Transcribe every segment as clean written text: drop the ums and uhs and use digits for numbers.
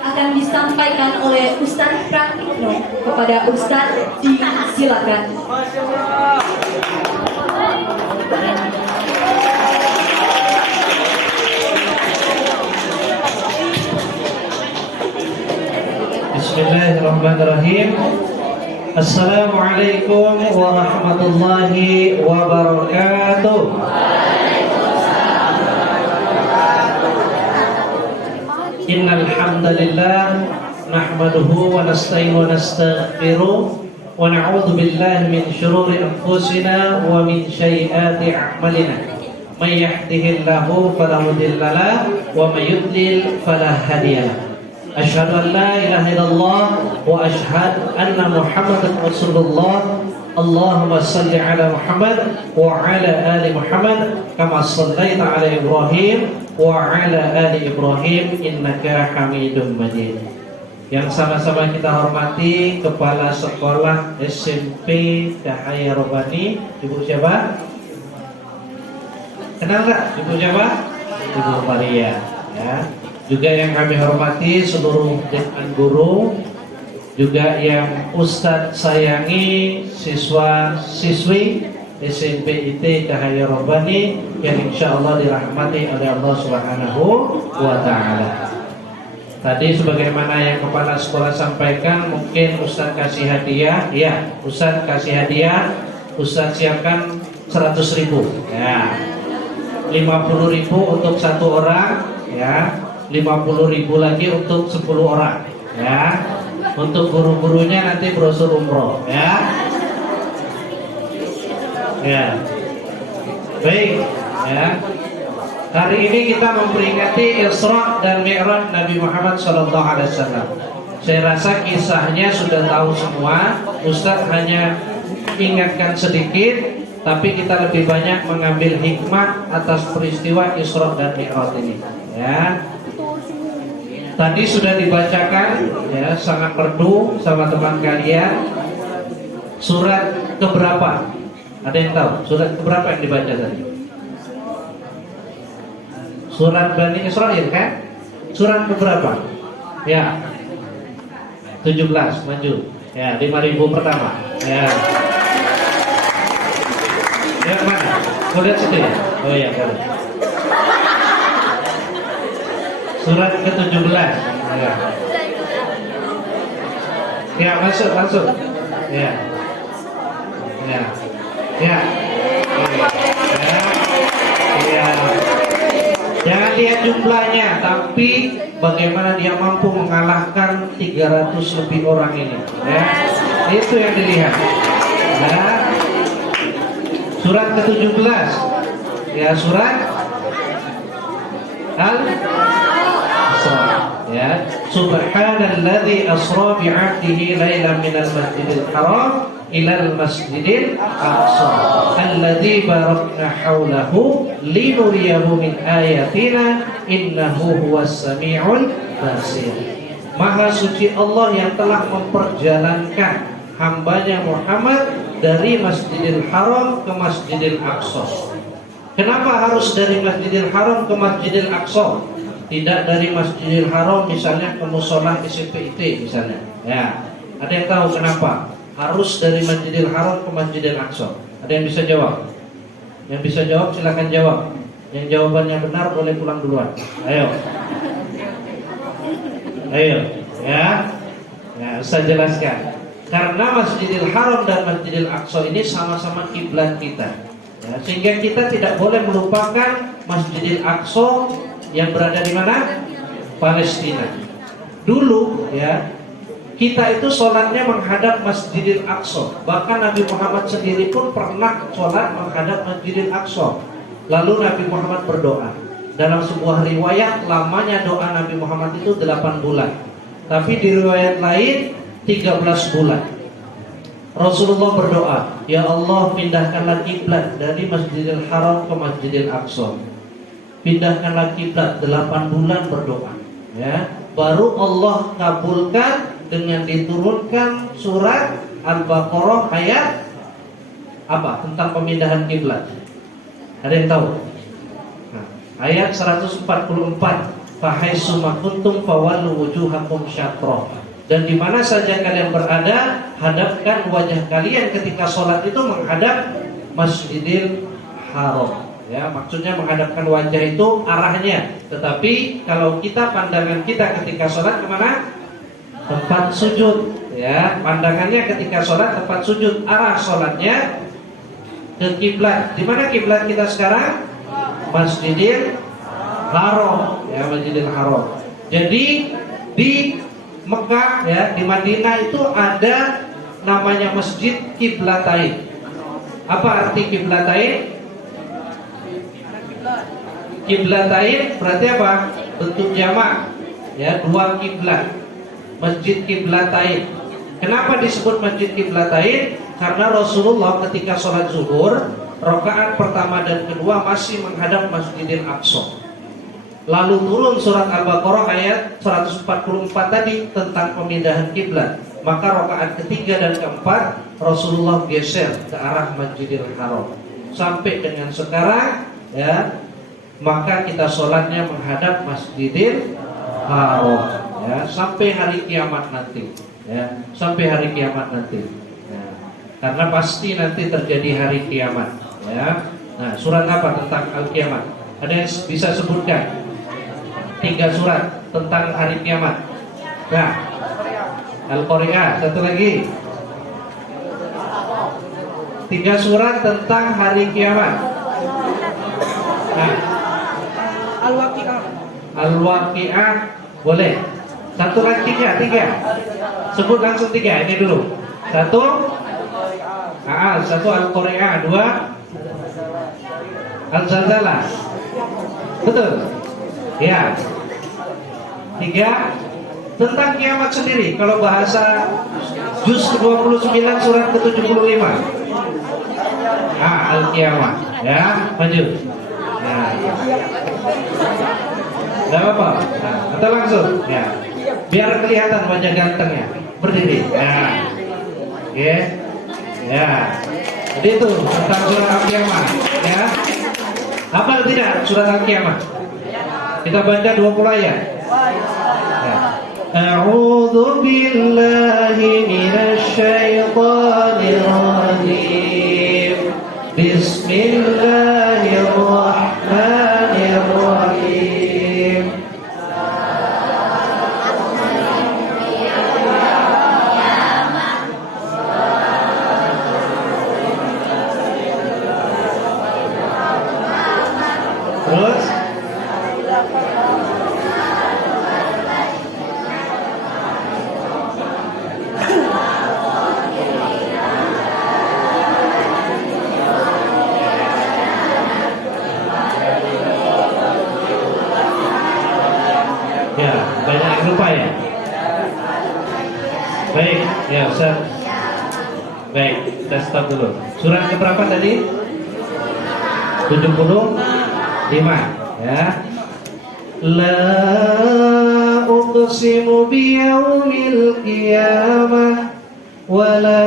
akan disampaikan oleh Ustadz Pratikno kepada Ustadz silakan. Bismillahirrahmanirrahim. Assalamualaikum warahmatullahi wabarakatuh. Innal hamdalillah nahmaduhu wa nasta'inu wa nastaghfiruh wa na'udzu billahi min shururi anfusina wa min sayyiati a'malina. May yahdihillahu fala mudilla lahu wa may yudlil fala hadiya lahu. Asyhadu an la ilaha illallah wa asyhadu anna Muhammadan Rasulullah. Allahumma salli ala Muhammad wa ala ali Muhammad kama shallaita ala Ibrahim wa ala ali Ibrahim innaka Hamidum Majid. Yang sama-sama kita hormati Kepala Sekolah SMP Cahaya Robani, Ibu siapa? Kenal nggak? Ibu siapa? Ibu Maria. Ya. Juga yang kami hormati seluruh dekan guru, juga yang Ustadz sayangi siswa-siswi SMP IT Cahaya Robani yang insya Allah dirahmati oleh Allah Subhanahu wa Ta'ala. Tadi sebagaimana yang kepala sekolah sampaikan, mungkin Ustadz kasih hadiah. Ya, Ustadz kasih hadiah. Ustadz siapkan 100.000 ya, 50.000 untuk satu orang ya, 50.000 lagi untuk 10 orang ya. Untuk guru-gurunya nanti brosur umroh ya. Ya. Baik ya. Hari ini kita memperingati Isra dan Mi'raj Nabi Muhammad SAW. Saya rasa kisahnya sudah tahu semua. Ustadz hanya ingatkan sedikit, tapi kita lebih banyak mengambil hikmah atas peristiwa Isra dan Mi'raj ini ya. Tadi sudah dibacakan ya, sangat merdu sama teman kalian. Surat keberapa? Ada yang tahu? Surat keberapa yang dibaca tadi? Surat Bani Israil kan? Surat keberapa? Ya, 17, maju. Ya, 5.000 pertama. Ya. Yang mana? Kau lihat situ ya? Oh iya, boleh. Surat ke-17 ya. Ya, masuk. Ya. Ya. Ya. Ya. Jangan lihat jumlahnya, tapi bagaimana dia mampu mengalahkan 300 lebih orang ini ya. Itu yang dilihat ya. Surat ke-17 ya, surat ya, subhanalladzi asra bi'abdihi lailan minal masjidil haram ilal masjidil aqsa alladzi barakna haulahu linuriyahu min ayatina innahu huwas samiul basir. Maha suci Allah yang telah memperjalankan hambanya Muhammad dari Masjidil Haram ke Masjidil Aqsa. Kenapa harus dari Masjidil Haram ke Masjidil Aqsa? Tidak dari Masjidil Haram misalnya ke musola SMP IT misalnya. Ya, ada yang tahu kenapa harus dari Masjidil Haram ke Masjidil Aqsa? Ada yang bisa jawab? Yang bisa jawab silakan jawab. Yang jawabannya benar boleh pulang duluan. Ayo, ya. Ya, saya jelaskan. Karena Masjidil Haram dan Masjidil Aqsa ini sama-sama kiblat kita. Ya, sehingga kita tidak boleh melupakan Masjidil Aqsa yang berada di mana? Palestina. Dulu ya, kita itu sholatnya menghadap Masjidil Aqsa. Bahkan Nabi Muhammad sendiri pun pernah sholat menghadap Masjidil Aqsa. Lalu Nabi Muhammad berdoa. Dalam sebuah riwayat lamanya doa Nabi Muhammad itu 8 bulan. Tapi di riwayat lain 13 bulan. Rasulullah berdoa, ya Allah pindahkanlah kiblat dari Masjidil Haram ke Masjidil Aqsa. Pindahkanlah kiblat, 8 bulan berdoa ya. Baru Allah kabulkan dengan diturunkan surat Al-Baqarah ayat apa? Tentang pemindahan kiblat. Ada yang tahu? Nah, ayat 144 fahaitsuma kuntum fawallu wujuhakum syatrah. Dan di mana saja kalian berada, hadapkan wajah kalian ketika sholat itu menghadap Masjidil Haram. Ya, maksudnya menghadapkan wajah itu arahnya. Tetapi kalau kita pandangan kita ketika sholat kemana? Tempat sujud. Ya, pandangannya ketika sholat tempat sujud. Arah sholatnya ke kiblat. Di mana kiblat kita sekarang? Masjidil Haram. Ya, Masjidil Haram. Jadi di Mekah, ya, di Madinah itu ada namanya Masjid Kiblatain. Apa arti Kiblatain? Kiblatain berarti apa? Bentuk jamak, ya, dua kiblat. Masjid Kiblatain. Kenapa disebut Masjid Kiblatain? Karena Rasulullah ketika sholat zuhur, rakaat pertama dan kedua masih menghadap Masjidil Aqsa. Lalu turun surat Al-Baqarah ayat 144 tadi tentang pemindahan kiblat. Maka rakaat ketiga dan keempat Rasulullah geser ke arah Masjidil Haram. Sampai dengan sekarang, ya, maka kita sholatnya menghadap Masjidil Haram, ya, sampai hari kiamat nanti, ya, sampai hari kiamat nanti, ya. Karena pasti nanti terjadi hari kiamat, ya. Nah, surat apa tentang al-kiamat? Ada yang bisa sebutkan? 3 surat tentang hari kiamat. Nah, Al-Qari'ah, satu lagi. 3 surat tentang hari kiamat. Nah, Al-Waqi'ah. Al-Waqi'ah boleh. Satu lagi 3. Sebut langsung 3. Ini dulu. Satu Al-Qari'ah. 2 Al-Zalzalah. Betul? Ya. 3 tentang kiamat sendiri. Kalau bahasa juz 29 surat ke-75. Al-Kiamat. Ya, maju. Nah, gak apa-apa. Nah, atau langsung, ya, biar kelihatan wajah gantengnya. Berdiri. Nah, oke, ya. Jadi itu tentang surat Al-Kiamat. Ya, hafal tidak surat Al-Kiamat? Kita baca 20 ayat. Ya. A'udzu billahi minasy syaithanir rajim. Bismillahirrahmanirrahim. Terus ya, banyak yang lupa ya. Baik, ya Ustaz. Baik, kita stop dulu. Surat keberapa tadi? 75, ya. La uqsimu biyaumil qiyamah wa la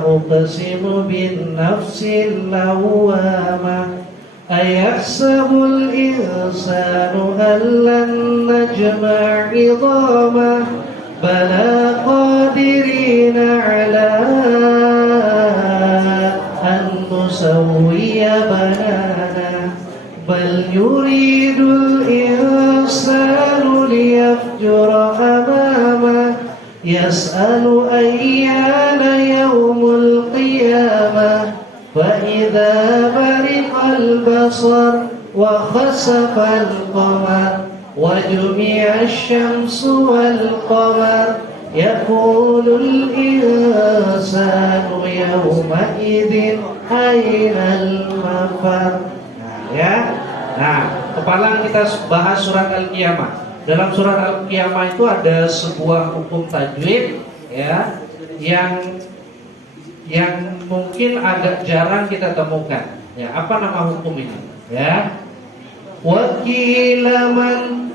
uqsimu bin nafsil lawwamah. Ayahsabul insanu allan najma' 'idhamah bala qadirina 'ala an nusawwiya banana bal yuridul insanu liyafjura amamah yas'alu ayyana yawmul qiyamah فإذا برق البصر وخسف القمر وجمع الشمس والقمر يقول الإنسان يومئذ أين المفر. Ya, nah, kepala kita bahas surat Al-Qiyamah. Dalam surat Al-Qiyamah itu ada sebuah hukum tajwid, ya, yang mungkin agak jarang kita temukan. Ya, apa nama hukum ini? Ya, wakila man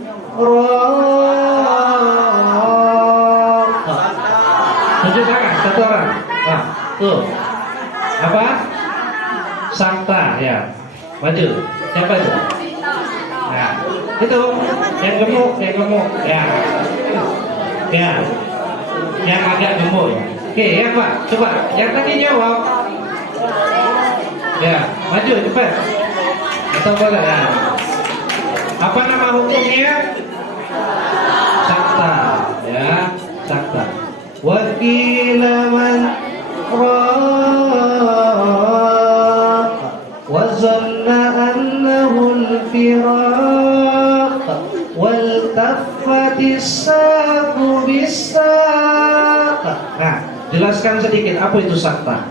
tunjuk tangan satu orang. Nah, tuh apa? Sakta, ya. Maju. Siapa itu? Nah, Itu yang gemuk, ya. Ya. Yang agak gemuk ya. Oke, ya Pak. Coba yang tadi jawab. Ya, maju cepat. Atau boleh ya. Apa nama hukumnya? Sakta, ya, sakta. Wakila man wa zanna annahu al-firaq wal taffatis saqu bis-saq. Nah, jelaskan sedikit apa itu sakta.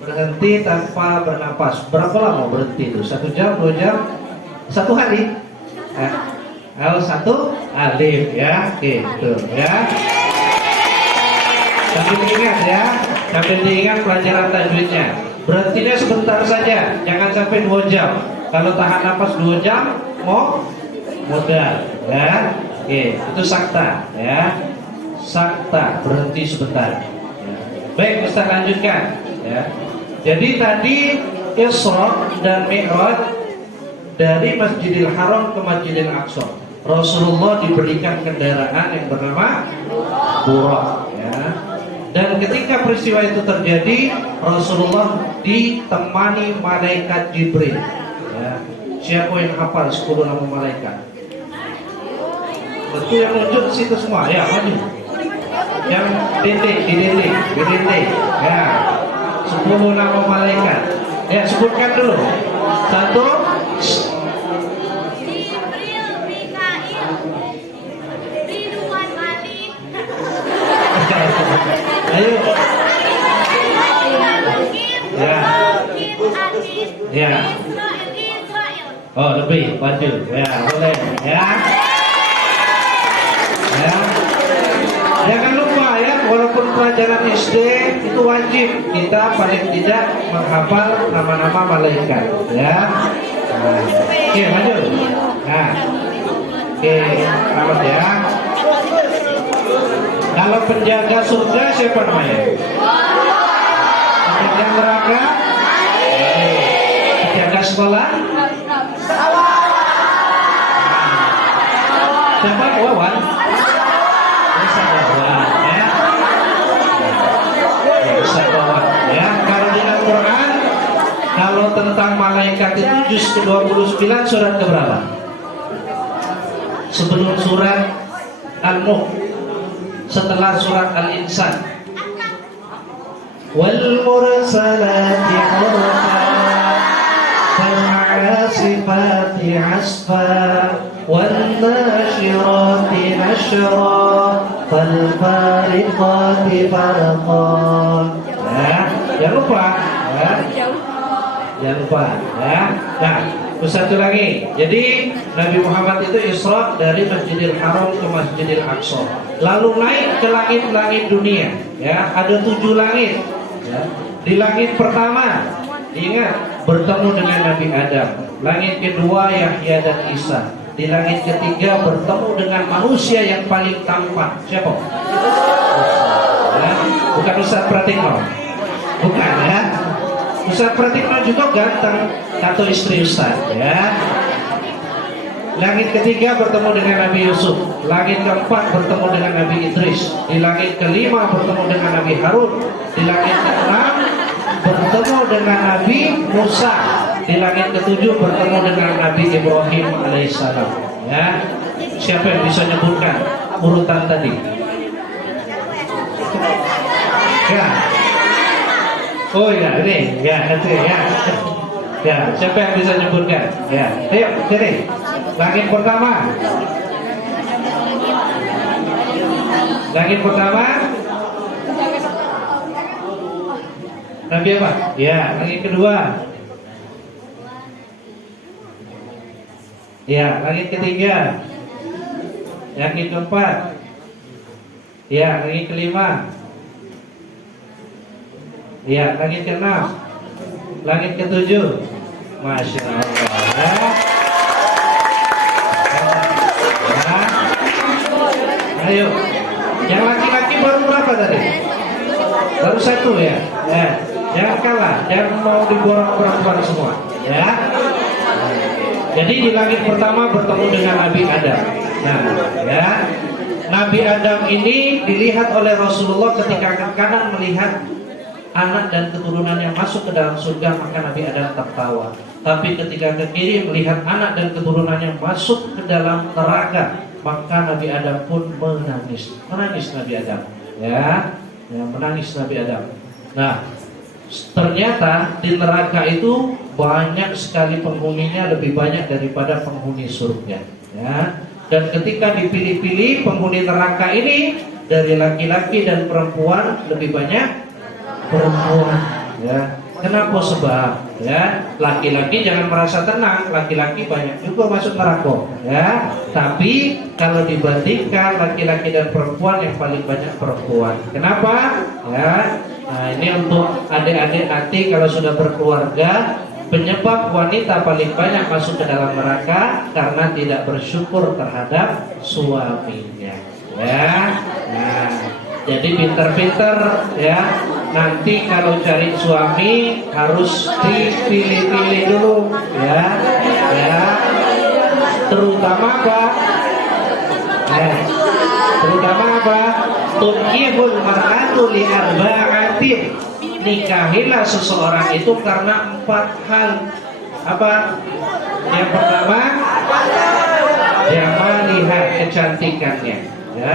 Berhenti tanpa bernapas. Berapa lama berhenti itu? 1 jam, 2 jam, 1 hari? Kalau 1 alif ya, gitu ya. Sambil diingat ya, sambil diingat pelajaran tajwidnya. Berhentinya sebentar saja, jangan sampai 2 jam. Kalau tahan napas 2 jam, mau modal ya. Oke, itu sakta ya. Sakta, berhenti sebentar. Ya. Baik, kita lanjutkan ya. Jadi tadi Isra dan Mi'raj dari Masjidil Haram ke Masjidil Aqsa. Rasulullah diberikan kendaraan yang bernama Buraq ya. Dan ketika peristiwa itu terjadi, Rasulullah ditemani malaikat Jibril ya. Siapa yang hafal 10 nama malaikat? Betul yang muncul di situ semua ya, maju. Yang di dinding ya. 10 nama malaikat. Ya, sebutkan dulu. 1. Jibril, Mikail, Ridwan Malik. Ayo. Ya. Ya. Israel. Oh, lebih. Maju. Ya, boleh. Ya. Ya. Jangan lupa ya, walaupun pelajaran SD itu wajib kita paling tidak menghafal nama-nama malaikat ya. Nah. Oke, maju. Nah. Oke, selamat ya. Kalau penjaga surga siapa namanya? Penjaga neraka? Penjaga sekolah? Siapa? Wawan? Ya, kalau di Al-Quran, kalau tentang malaikat itu juz ke-29 surat keberapa? Sebelum surat Al-Mulk, setelah surat Al-Insan. Wal mursalati urfa, fal 'asifati 'asfa, wan nashirati nashra, fal fariqati farqan. Ya, jangan lupa ya. Jangan lupa ya. Nah, satu lagi. Jadi Nabi Muhammad itu Isra dari Masjidil Haram ke Masjidil Aqsa. Lalu naik ke langit-langit dunia. Ya, ada 7 langit. Ya. Di langit pertama, ingat, bertemu dengan Nabi Adam. Langit kedua Yahya dan Isa. Di langit ketiga bertemu dengan manusia yang paling tampan. Siapa? Ya, bukan Ustaz Pratikno. Bukan ya. Ustaz Pratikno juga ganteng atau istri Ustaz ya. Langit ketiga bertemu dengan Nabi Yusuf. Langit keempat bertemu dengan Nabi Idris. Di langit kelima bertemu dengan Nabi Harun. Di langit keenam bertemu dengan Nabi Musa. Di langit ketujuh bertemu dengan Nabi Ibrahim alaihissalam ya. Siapa yang bisa nyebutkan urutan tadi? Ya. Oh ya, ini ya, itu ya. Ya, siapa yang bisa nyebutkan? Ya, ayo, sini. Langit pertama. Langit pertama. Nabi apa? Ya, langit kedua. Ya, langit ketiga. Langit keempat. Ya, langit kelima. Ya, langit keenam. Langit ketujuh. Masya Allah. Ya. Ayo. Yang laki-laki baru berapa tadi? Baru 1 ya. Jangan kalah. Jangan mau diborong perempuan semua. Ya. Jadi di langit pertama bertemu dengan Nabi Adam. Nah, ya. Nabi Adam ini dilihat oleh Rasulullah ketika ke kanan melihat anak dan keturunan yang masuk ke dalam surga, maka Nabi Adam tertawa. Tapi ketika ke kiri melihat anak dan keturunan yang masuk ke dalam neraka, maka Nabi Adam pun menangis. Menangis Nabi Adam. Ya, menangis Nabi Adam. Nah, ternyata di neraka itu banyak sekali penghuninya, lebih banyak daripada penghuni surga. Ya. Dan ketika dipilih-pilih penghuni neraka ini dari laki-laki dan perempuan, lebih banyak perempuan. Ya. Kenapa? Sebab ya laki-laki jangan merasa tenang, laki-laki banyak juga masuk neraka. Ya. Tapi kalau dibandingkan laki-laki dan perempuan, yang paling banyak perempuan. Kenapa? Ya. Nah, ini untuk adik-adik nanti kalau sudah berkeluarga, penyebab wanita paling banyak masuk ke dalam neraka karena tidak bersyukur terhadap suaminya. Ya. Nah, jadi pinter-pinter ya. Nanti kalau cari suami harus dipilih-pilih dulu ya. Ya. Terutama apa? Terutama apa? Tunkihul mar'atu li arba'atin. Nikahilah seseorang itu karena 4 hal. Apa? Yang pertama, jamaliha, kecantikannya. Ya.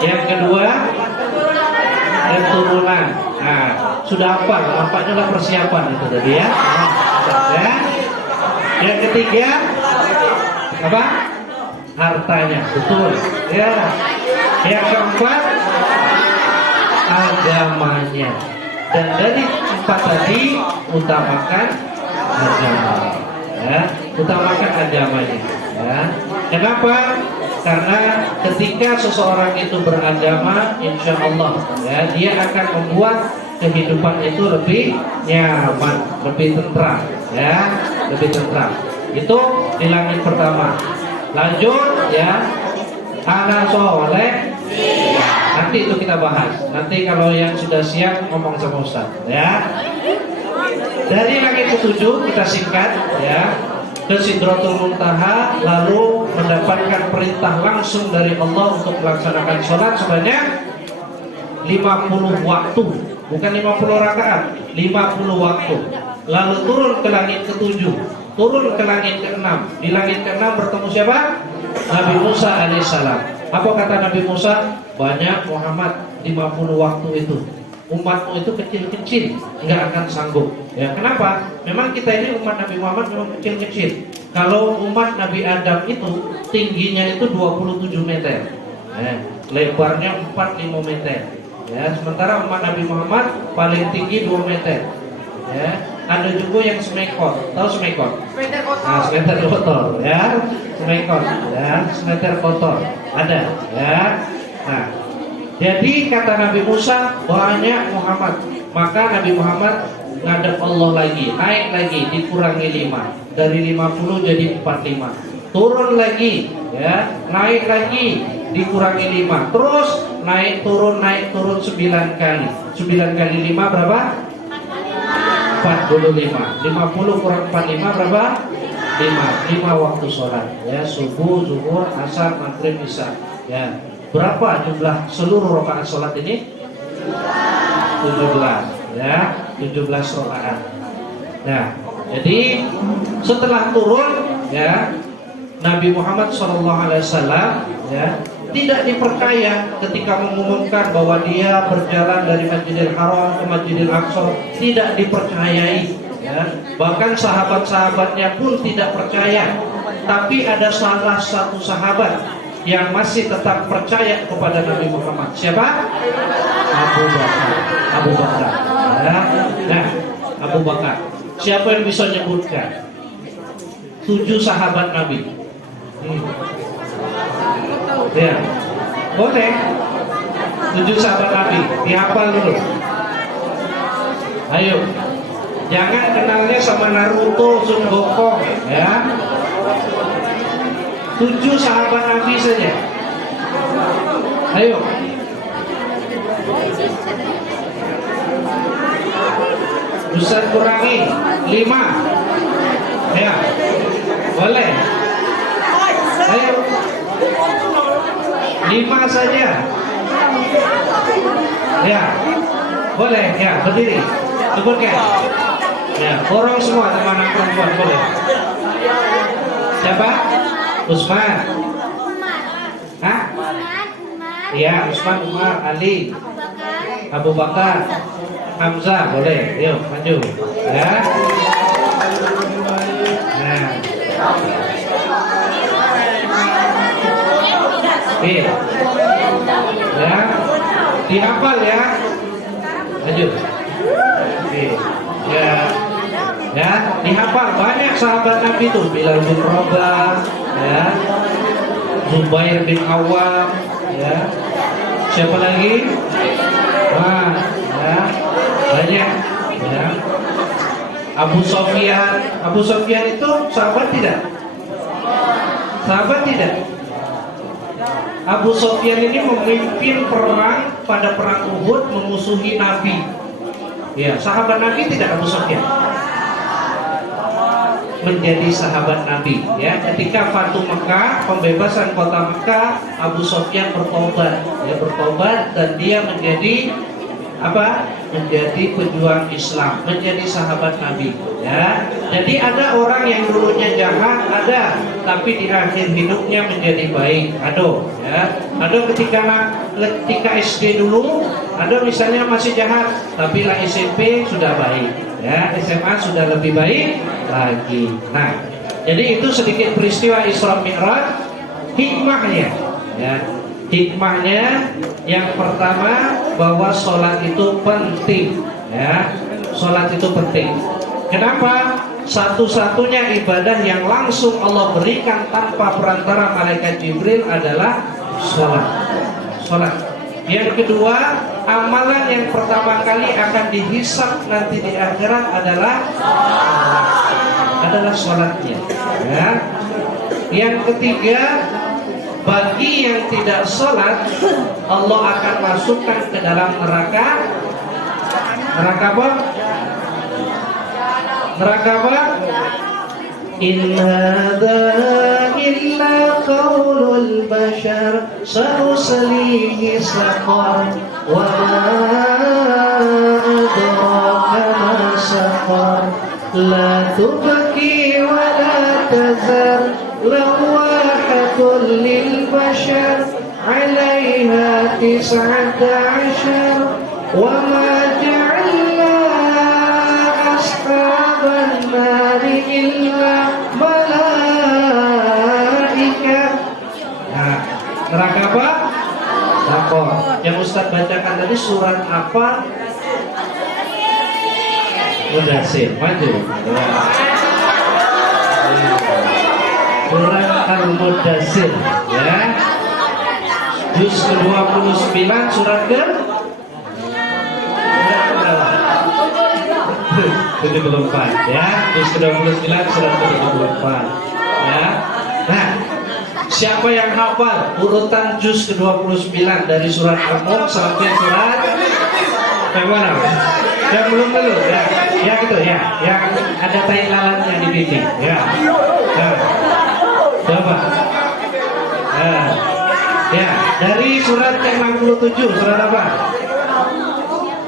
Yang kedua, keturunan. Nah, sudah apa? Nampaknya udah persiapan itu tadi ya. Ya. Yang ketiga, apa? Hartanya, betul. Ya. Yang keempat, agamanya. Dan dari 4 tadi utamakan agama. Ya, utamakan agamanya. Ya. Kenapa? Karena ketika seseorang itu beragama, insya Allah ya, dia akan membuat kehidupan itu lebih nyaman, lebih tentram, ya, lebih tentram. Itu di langit pertama. Lanjut ya, anak soleh. Nanti itu kita bahas. Nanti kalau yang sudah siap ngomong sama Ustaz, ya. Dari langit ke-7 kita singkat, ya. Ke Sidratul Muntaha, lalu mendapatkan perintah langsung dari Allah untuk melaksanakan sholat sebanyak 50 waktu, bukan 50 rakaat, 50 waktu. Lalu turun ke langit ke-7, turun ke langit ke-6. Di langit ke-6 bertemu siapa? Nabi Musa alaihissalam. Apa kata Nabi Musa? Banyak Muhammad, 50 waktu itu. Umatmu itu kecil-kecil, nggak akan sanggup. Ya, kenapa? Memang kita ini umat Nabi Muhammad memang kecil-kecil. Kalau umat Nabi Adam itu tingginya itu 27 meter, lebarnya 45 meter. Ya, sementara umat Nabi Muhammad paling tinggi 2 meter. Ya, ada juga yang semekot. Tahu semekot? Nah, semeter kotor, ya, semekot, ya, semeter kotor. Ada, ya. Nah. Jadi kata Nabi Musa, banyak Muhammad. Maka Nabi Muhammad ngadep Allah lagi, naik lagi, dikurangi 5. Dari 50 jadi 45. Turun lagi, ya, naik lagi, dikurangi 5. Terus naik turun 9 kali. 9 kali 5 berapa? 45. 50 kurang 45 berapa? 5 waktu sholat. Ya, subuh, zuhur, asar, maghrib, isya. Ya. Berapa jumlah seluruh rakaat sholat ini? 17, ya, 17 rakaat. Nah, jadi setelah turun, ya, Nabi Muhammad SAW, ya, tidak dipercaya ketika mengumumkan bahwa dia berjalan dari Masjidil Haram ke Masjidil Aqsa, tidak dipercayai. Ya. Bahkan sahabat-sahabatnya pun tidak percaya. Tapi ada salah satu sahabat yang masih tetap percaya kepada Nabi Muhammad. Siapa? Abu Bakar. Abu Bakar. Ya. Nah, Abu Bakar. Siapa yang bisa menyebutkan 7 sahabat Nabi? Ya, boleh. 7 sahabat Nabi. Dihafal dulu. Ayo. Jangan kenalnya sama Naruto, Sun Gokong, ya. 7 sahabat Nabi saja. Ayo. Ustaz kurangi 5. Ya. Boleh. Ayo. 5 saja. Ya. Boleh. Ya, berdiri. Sebutkan. Ya, borong semua teman anak perempuan boleh. Siapa? Usman. Hah? Iya, Usman, Umar, Ali, Abu Bakar, Hamzah, boleh. Yuk, maju. Ya. Nah. Oke. Ya. Dihafal ya. Maju. Oke. Ya. Ya, dihafal. Banyak sahabat Nabi itu, Bilal bin Rabah, ya. Zubair bin Awam, ya. Siapa lagi? Wah, ya. Banyak, ya. Abu Sofyan. Abu Sofyan itu sahabat tidak? Sahabat tidak? Abu Sofyan ini memimpin perang pada perang Uhud, memusuhi Nabi. Ya, sahabat Nabi tidak Abu Sofyan? Menjadi sahabat Nabi, ya. Ketika Fatu Mekah, pembebasan kota Mekah, Abu Sofyan bertobat, ya, bertobat dan dia menjadi apa? Menjadi pejuang Islam, menjadi sahabat Nabi, ya. Jadi ada orang yang dulunya jahat, ada, tapi di akhir hidupnya menjadi baik. Ada, ya. Ada ketika SD dulu, ada misalnya masih jahat, tapi lah SMP sudah baik, ya. SMA sudah lebih baik lagi. Nah, jadi itu sedikit peristiwa Isra Mi'raj. Hikmahnya, ya. Hikmahnya yang pertama bahwa sholat itu penting, ya. Sholat itu penting. Kenapa? Satu-satunya ibadah yang langsung Allah berikan tanpa perantara malaikat Jibril adalah sholat. Sholat. Yang kedua, amalan yang pertama kali akan dihisab nanti di akhirat adalah sholatnya, ya. Yang ketiga, bagi yang tidak sholat, Allah akan masukkan ke dalam neraka. Neraka apa? Neraka apa? In hadza illa qaulul bashar sa'uslihi saqar wa ma adraka ma saqar la tubqi wa la tazar lawahatul lil bashar 'alaiha 19 wa ma ja'alna ashaban nari illa malaika. Nah, neraka apa? Neraka. Yang Ustaz bacakan tadi surat apa? Mudatsir. Maju. Surat Al-Mudatsir, ya. Juz ke-29 surat ke 74, ya. Juz ke-29 surat ke-74, ya. Nah, siapa yang hafal urutan juz ke-29 dari surat Al-Mulk sampai surat yang mana? Yang belum, ya. Ya gitu, ya. Yang ada tai lalatnya di pipi, ya. Nah. Coba. Nah. Ya, dari surat ke-67, surat apa?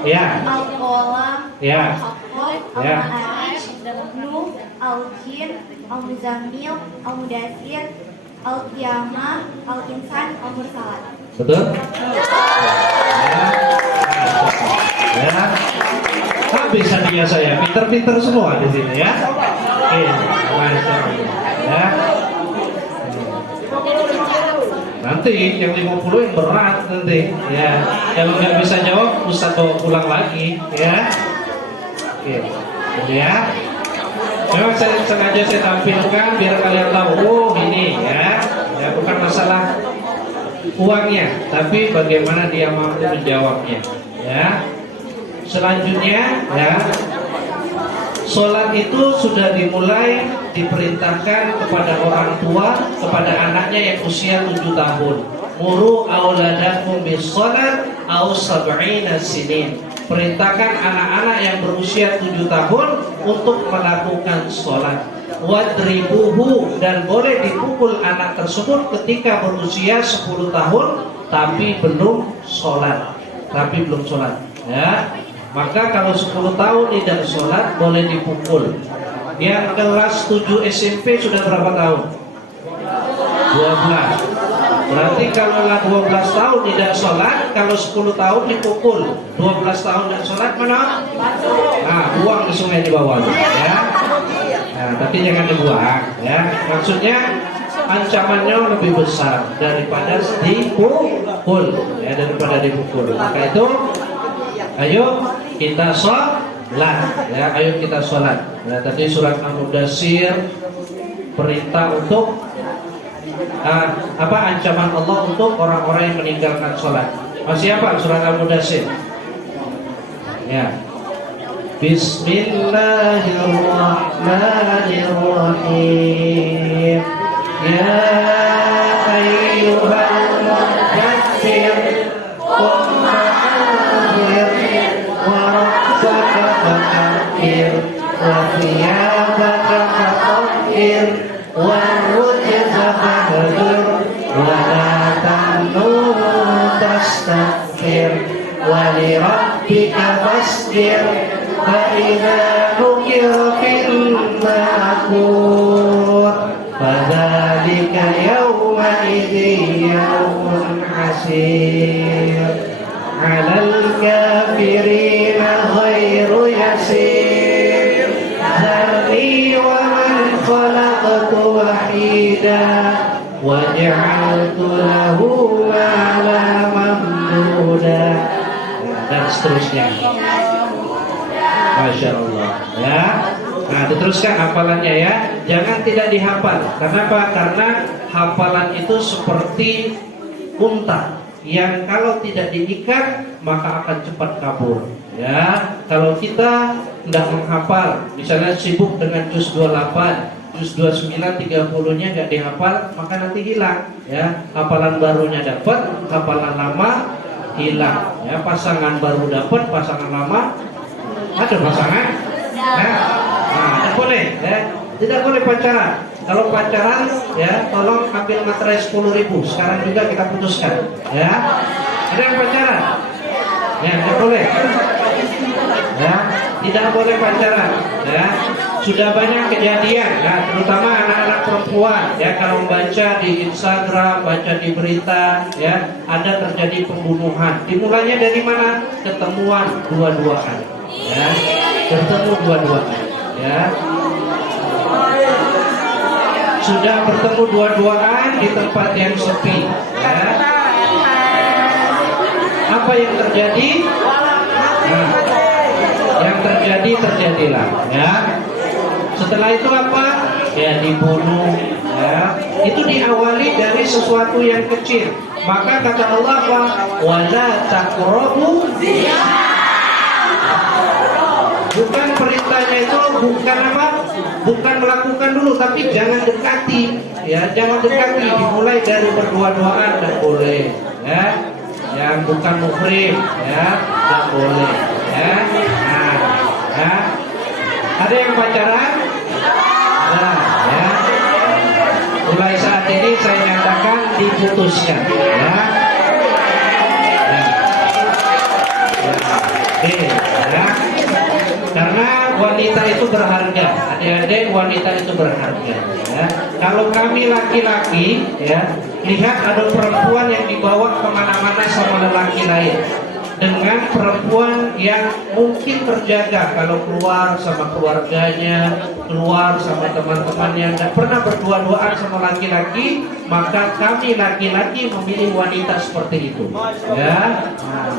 Ya. Al-Qalam, Ya. Al-Qaf, Ya. Al-Ma'arij, Nuh, Al-Jin, Al-Muzammil, Al-Mudatsir, Al-Qiyamah, Al-Insan, Al-Mursalat. Betul? Ya. Habis hadiah saya, pinter-pinter semua di sini, ya. Oke, Masya Allah. Ya. Nanti yang 50 yang berat nanti, ya. Kalau nggak bisa jawab, Ustaz bawa pulang lagi, ya. Oke, jadi ya. Memang sengaja saya tampilkan biar kalian tahu, oh ini, ya. Ya, bukan masalah uangnya, tapi bagaimana dia mampu menjawabnya, ya. Selanjutnya, ya. Sholat itu sudah dimulai diperintahkan kepada orang tua, kepada anaknya yang usia 7 tahun. Muru auladakum bis sholat au sab'ina sinin. Perintahkan anak-anak yang berusia 7 tahun untuk melakukan sholat. wadribuhu, dan boleh dipukul anak tersebut ketika berusia 10 tahun tapi belum sholat. Ya. Maka kalau 10 tahun tidak sholat boleh dipukul. Yang kelas 7 SMP sudah berapa tahun? 12. Berarti kalau 12 tahun tidak sholat, kalau 10 tahun dipukul, 12 tahun tidak sholat mana? Nah, buang ke sungai di bawah, ya. Nah, tapi jangan dibuang, ya. Maksudnya ancamannya lebih besar daripada dipukul, ya, daripada dipukul. Maka itu, ayo kita sholat, ya, ayo kita sholat. Nah, tadi surat Al-Mudaththir perintah untuk ancaman Allah untuk orang-orang yang meninggalkan sholat. Masih apa surat Al-Mudaththir? Ya. Bismillahirrahmanirrahim. Ya ayyuhal mudaththir qum fa'anzir wa rabbaka fakabbir wa thiyabaka fatahhir wa rujza fahjur wa la tamnun tastakbir wa li rabbika fasbir fa idza nukira fil naqur fadzalika yawma idzin yawmun hasir 'alal kafirina ghairu yasir dzarni wa man khalaqtu wahida waj'altu lahu malan mamduda, dan seterusnya. Masya Allah, ya. Nah, diteruskan hafalannya, ya. Jangan tidak dihafal. Kenapa? Karena hafalan itu seperti unta yang kalau tidak diikat maka akan cepat kabur. Ya, kalau kita tidak menghafal, misalnya sibuk dengan juz 28, juz 29, 30-nya nggak dihafal, maka nanti hilang. Ya, hafalan barunya dapat, hafalan lama hilang. Ya, pasangan baru dapat, pasangan lama ada pasangan. Ya, nah, tidak boleh. Ya, tidak boleh pacaran. Kalau pacaran, ya, tolong ambil materai 10.000. Sekarang juga kita putuskan. Ya, ada yang pacaran? Ya, tidak boleh. Ya, tidak boleh pacaran. Ya, sudah banyak kejadian, ya, terutama anak-anak perempuan. Ya, kalau membaca di Instagram, baca di berita, ya, ada terjadi pembunuhan. Dimulainya dari mana? Ketemuan dua-duaan. Ya, bertemu dua-duaan. Ya, sudah bertemu dua-duaan di tempat yang sepi. Ya. Apa yang terjadi? Nah, yang terjadilah. Ya. Setelah itu apa? Ya, dibunuh. Ya. Itu diawali dari sesuatu yang kecil. Maka kata Allah apa? Wala taqrabu zina. Bukan perintahnya itu bukan apa? Bukan melakukan dulu, tapi jangan dekati. Ya, jangan dekati. Dimulai dari berdua-duaan dan boleh. Ya, yang bukan muhrim, ya, tidak boleh. Ya, nah, ya. Ada yang pacaran? Nah, ya. Mulai saat ini saya nyatakan diputuskan. Ya. Ya. Karena wanita itu berharga, adik-adik, wanita itu berharga. Ya. Kalau kami laki-laki, ya, lihat ada perempuan yang dibawa kemana-mana sama lelaki lain, dengan perempuan yang mungkin terjaga kalau keluar sama keluarganya, keluar sama teman-temannya, tidak pernah berdua-duaan sama laki-laki, maka kami laki-laki memilih wanita seperti itu. Ya, nah,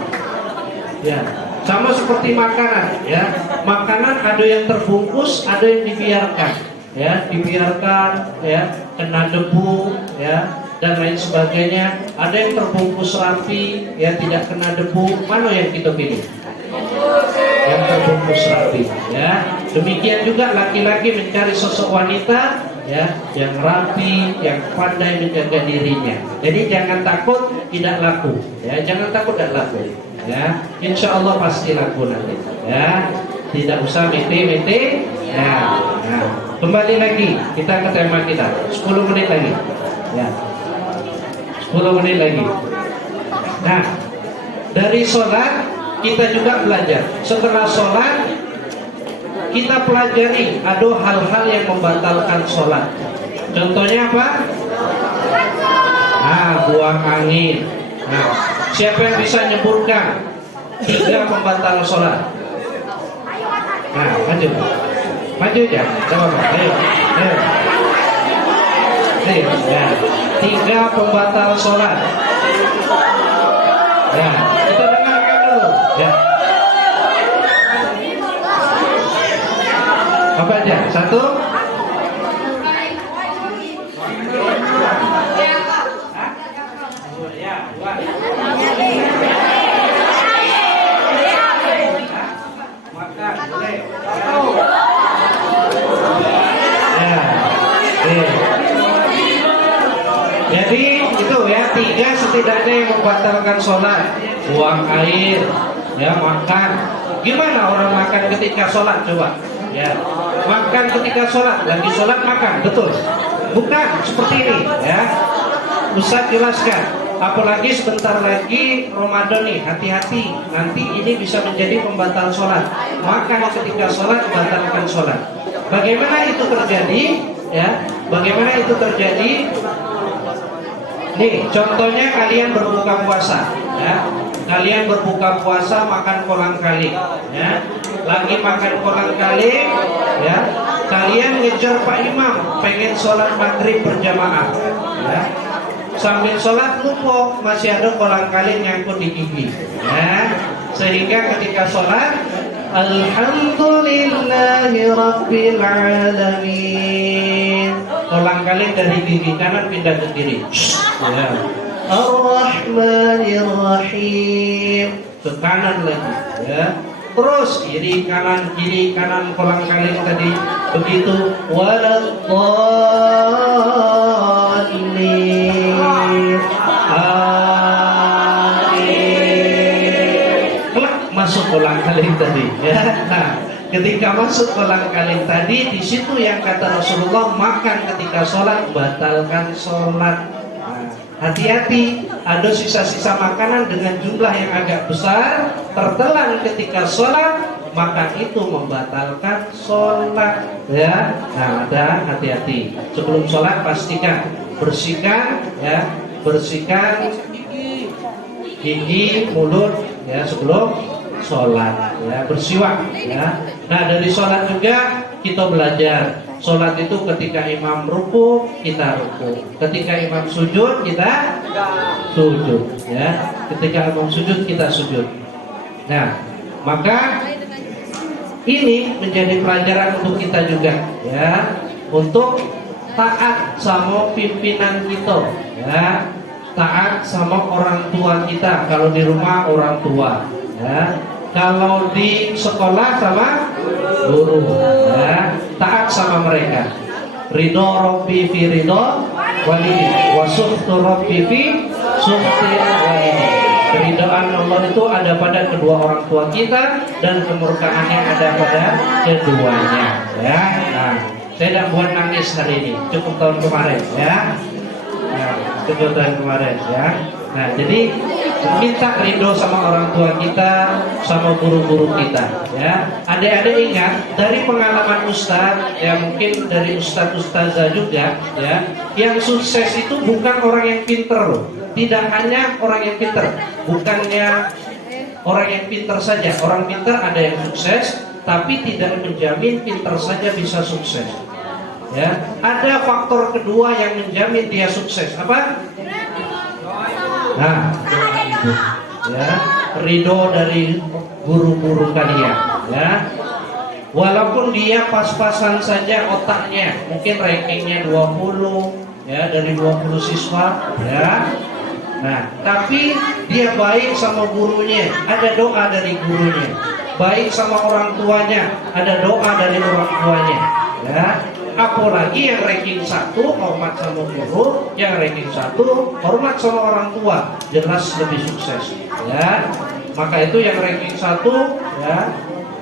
ya. Sama seperti makanan, ya. Makanan ada yang terbungkus, ada yang dibiarkan, ya, dibiarkan, ya, kena debu, ya, dan lain sebagainya. Ada yang terbungkus rapi, ya, tidak kena debu. Mana yang kita pilih? Yang terbungkus rapi, ya. Demikian juga laki-laki mencari sosok wanita, ya, yang rapi, yang pandai menjaga dirinya. Jadi jangan takut tidak laku, ya. Jangan takut tidak laku. Ya, insya Allah pasti laku nanti. Ya, Tidak usah mete-mete. Nah, kembali lagi kita ke tema kita. 10 menit lagi. Ya. 10 menit lagi. Nah, dari sholat kita juga belajar. Setelah sholat kita pelajari ada hal-hal yang membatalkan sholat. Contohnya apa? Buang angin. Nah, siapa yang bisa nyebutkan 3 pembatal sholat? Nah, maju ya, coba ayo. Ya. 3 pembatal sholat. Ya, kita dengarkan dulu. Ya. Apa aja? 1. Jadi itu ya 3 setidaknya yang membatalkan sholat. Buang air, ya, makan. Gimana orang makan ketika sholat coba? Ya, makan ketika sholat, lagi sholat makan, betul? Bukan seperti ini, ya. Ustaz jelaskan. Apalagi sebentar lagi Ramadan nih, hati-hati. Nanti ini bisa menjadi pembatal sholat. Makan ketika sholat membatalkan sholat. Bagaimana itu terjadi? Ya, bagaimana itu terjadi? Nih, contohnya kalian berbuka puasa, ya. Kalian berbuka puasa makan kolang-kaling, ya. Lagi makan kolang-kaling, ya. Kalian ngejar Pak Imam, pengen sholat maghrib berjamaah, ya. Sambil sholat lupa masih ada kolang-kaling nyangkut di gigi, ya. Sehingga ketika sholat, alhamdulillahi rabbil alamin, kolang-kaling dari gigi kanan pindah ke kiri, ya. Ar-Rahmanir-Rahim ke kanan lagi, ya. Terus kiri kanan kolang-kaling tadi begitu. Waladhdallin, amin. Masuk kolang-kaling tadi, ya. Nah, ketika masuk kolang-kaling tadi, di situ yang kata Rasulullah, makan ketika sholat batalkan sholat. Hati-hati, ada sisa-sisa makanan dengan jumlah yang agak besar tertelan ketika sholat, maka itu membatalkan sholat, ya. Nah, ada hati-hati. Sebelum sholat pastikan bersihkan, ya, bersihkan gigi, mulut, ya, sebelum sholat, ya, bersiwak, ya. Nah, dari sholat juga kita belajar. Sholat itu ketika imam ruku, kita ruku. Ketika imam sujud, kita sujud, ya. Ketika imam sujud, kita sujud. Nah, maka ini menjadi pelajaran untuk kita juga, ya. Untuk taat sama pimpinan kita, ya. Taat sama orang tua kita. Kalau di rumah orang tua, ya. Kalau di sekolah sama guru, ya. Taat sama mereka. Ridho Rabbi fi ridho walidi, wa sukhtu Rabbi fi sukhti walidi. Keridhaan Allah itu ada pada kedua orang tua kita dan kemurkaannya ada pada keduanya, ya. Nah, saya tidak buat nangis hari ini, cukup tahun kemarin, ya. Nah, cukup tahun kemarin, ya. Nah, jadi minta ridho sama orang tua kita, sama guru-guru kita, ya. Adik-adik ingat dari pengalaman Ustaz, ya, mungkin dari Ustaz-ustazah juga, ya, yang sukses itu bukan orang yang pinter loh. Tidak hanya orang yang pinter, bukannya orang yang pinter saja. Orang pinter ada yang sukses, tapi tidak menjamin pinter saja bisa sukses, ya. Ada faktor kedua yang menjamin dia sukses, apa? Nah, ya, ridho dari guru-guru kalian, ya. Walaupun dia pas-pasan saja otaknya, mungkin rankingnya 20, ya, dari 20 siswa, ya. Nah, tapi dia baik sama gurunya, ada doa dari gurunya. Baik sama orang tuanya, ada doa dari orang tuanya, ya. Apalagi yang ranking 1 hormat sama guru, yang ranking 1 hormat sama orang tua, jelas lebih sukses, ya. Maka itu yang ranking 1, ya,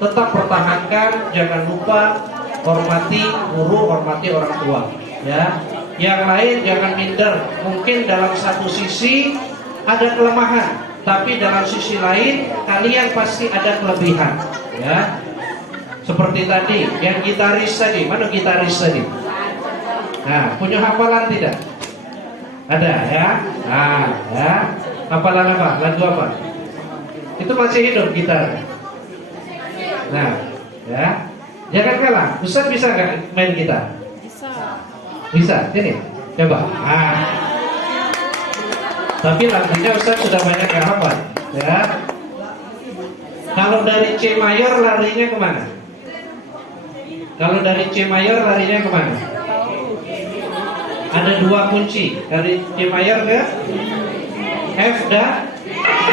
tetap pertahankan, jangan lupa hormati guru, hormati orang tua. Ya, yang lain jangan minder. Mungkin dalam satu sisi ada kelemahan, tapi dalam sisi lain kalian pasti ada kelebihan. Ya, seperti tadi, yang gitaris tadi, mana gitaris tadi? Nah, punya hafalan tidak? Ada ya? Nah, ya. Hafalan apa? Lagu apa? Itu masih hidup gitar. Nah, ya. Jangan kalah. Ustaz bisa nggak main gitar? Bisa, sini, coba. Nah. Tapi lagunya Ustaz sudah banyak yang hafal, ya. Kalau dari C mayor larinya kemana? Kalau dari C mayor larinya kemana? Ada dua kunci, dari C mayor ke F dan G,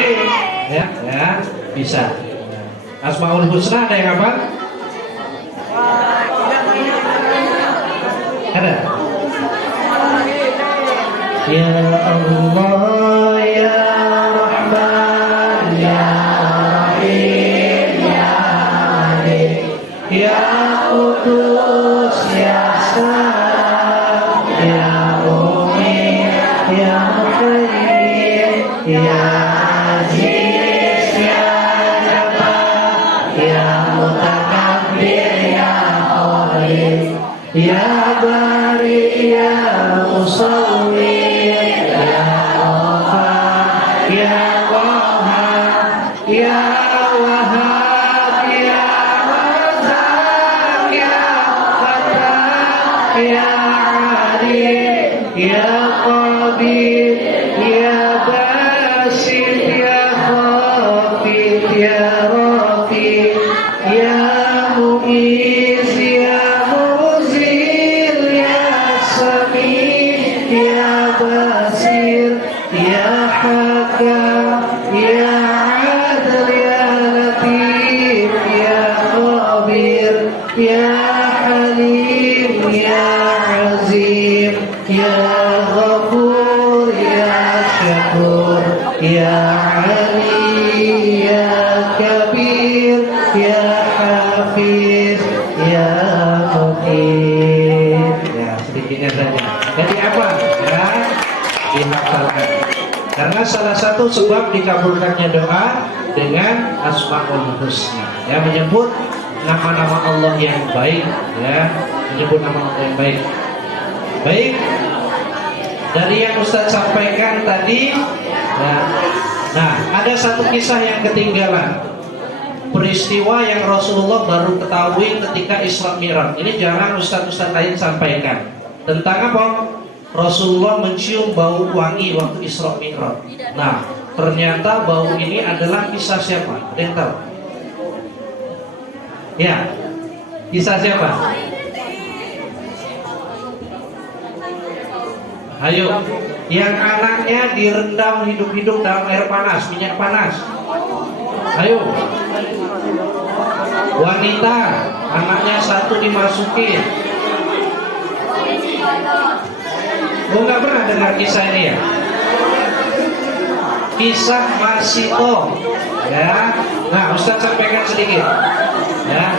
ya, ya, bisa. Asmaul Husna ada yang hafal? Ada. Ya Allah ya Rahman ya Rahim ya Malik ya Qudus ya Salam ya Mu'min ya Muhaymin ya Aziz ya Jabbar ya Mutakabbir ya Khalid ya Bari ya Musawwir ya Wahhab ya Razzaq ya Fattah ya Alim ya Qabil ya Basit ya Khafid ya Rafi ya Mu'iz ya Muzil ya Sami ya Basir ya Hakam ya ya Halim ya Azim ya Ghafur ya Syakur ya Ali ya Kabir ya Hafiz ya Muqim. Ya, sedikitnya saja. Jadi apa? Ya, dihafalkan. Karena salah satu sebab dikabulkannya doa dengan Asmaul Husna. Ya, menyebut nama-nama Allah yang baik, ya, menyebut nama Allah yang baik. Baik, dari yang Ustaz sampaikan tadi, ya, nah ada satu kisah yang ketinggalan, peristiwa yang Rasulullah baru ketahui ketika Isra Mi'raj. Ini jarang Ustaz-Ustaz lain sampaikan. Tentang apa? Rasulullah mencium bau wangi waktu Isra Mi'raj. Nah, ternyata bau ini adalah kisah siapa? Ada yang tahu? Ya, kisah siapa? Ayo, yang anaknya direndam hidup-hidup dalam air panas, minyak panas. Ayo, wanita, anaknya satu dimasukin. Oh, nggak pernah dengar kisah ini ya? Kisah Masito, ya. Nah, Ustaz sampaikan sedikit. Ya.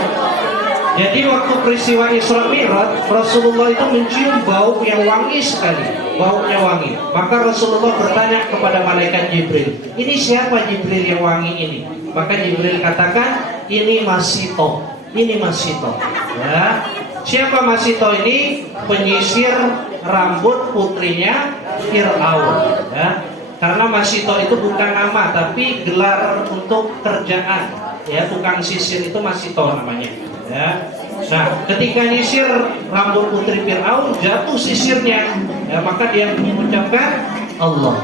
Jadi waktu peristiwa Isra Mi'raj, Rasulullah itu mencium bau yang wangi sekali, baunya wangi. Maka Rasulullah bertanya kepada malaikat Jibril, ini siapa Jibril yang wangi ini? Maka Jibril katakan, ini Masito, ini Masito. Ya. Siapa Masito ini? Penyisir rambut putrinya Fir'aun. Ya. Karena Masito itu bukan nama, tapi gelar untuk kerjaan. Ya, tukang sisir itu Masito namanya. Ya. Nah, ketika nyisir rambut putri Fir'aun, jatuh sisirnya. Ya, maka dia mengucapkan Allah.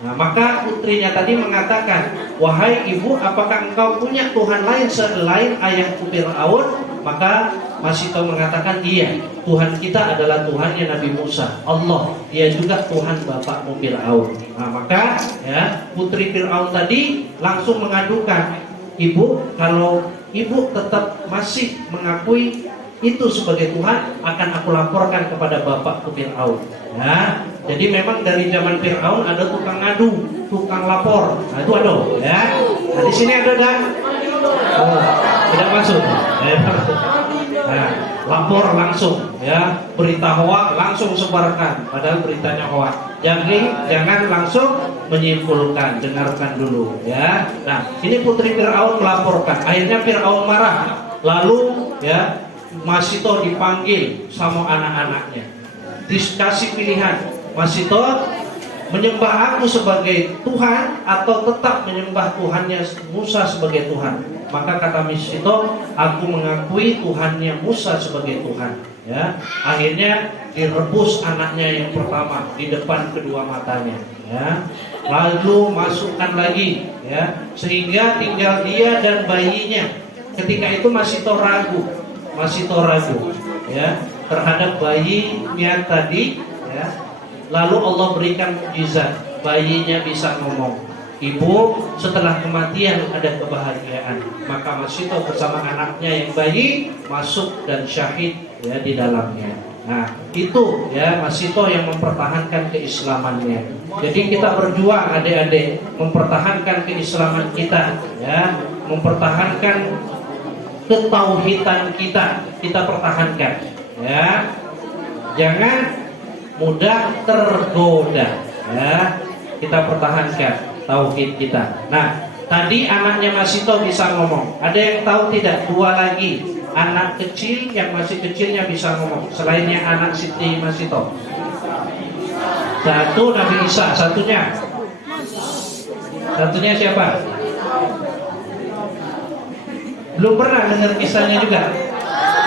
Nah, maka putrinya tadi mengatakan, wahai ibu, apakah engkau punya Tuhan lain selain ayahku Fir'aun? Maka Masito mengatakan, iya, Tuhan kita adalah Tuhannya Nabi Musa, Allah. Dia juga Tuhan bapakmu Fir'aun. Nah, maka ya, putri Fir'aun tadi langsung mengadukan, ibu, kalau ibu tetap masih mengakui itu sebagai Tuhan, akan aku laporkan kepada bapakku Fir'aun. Ya, jadi memang dari zaman Fir'aun ada tukang ngadu, tukang lapor. Nah, itu ada, ya. Nah, di sini ada kan? Oh. Tidak masuk. Nah, lapor langsung, ya, berita hoak langsung sebarkan, padahal beritanya hoak. Jadi jangan langsung menyimpulkan, dengarkan dulu, ya. Nah, ini putri Fir'aun melaporkan. Akhirnya Fir'aun marah. Lalu, ya, Masito dipanggil sama anak-anaknya. Dikasih pilihan, Masito menyembah aku sebagai Tuhan atau tetap menyembah Tuhannya Musa sebagai Tuhan. Maka kata Masito, aku mengakui Tuhannya Musa sebagai Tuhan. Ya, akhirnya direbus anaknya yang pertama di depan kedua matanya. Ya, lalu masukkan lagi, ya, sehingga tinggal dia dan bayinya. Ketika itu Masito ragu, ya, terhadap bayinya tadi. Ya, lalu Allah berikan mukjizat, bayinya bisa ngomong. Ibu, setelah kematian ada kebahagiaan. Maka Masito bersama anaknya yang bayi masuk dan syahid, ya, di dalamnya. Nah, itu, ya, Masito yang mempertahankan keislamannya. Jadi kita berjuang adik-adik mempertahankan keislaman kita, ya, mempertahankan ketauhidan kita pertahankan, ya. Jangan mudah tergoda, ya. Kita pertahankan tauhid kita. Nah, tadi anaknya Masito bisa ngomong. Ada yang tahu tidak? Dua lagi anak kecil yang masih kecilnya bisa ngomong selain yang anak Siti Masito. Satu Nabi Isa, satunya siapa? Belum pernah dengar kisahnya juga.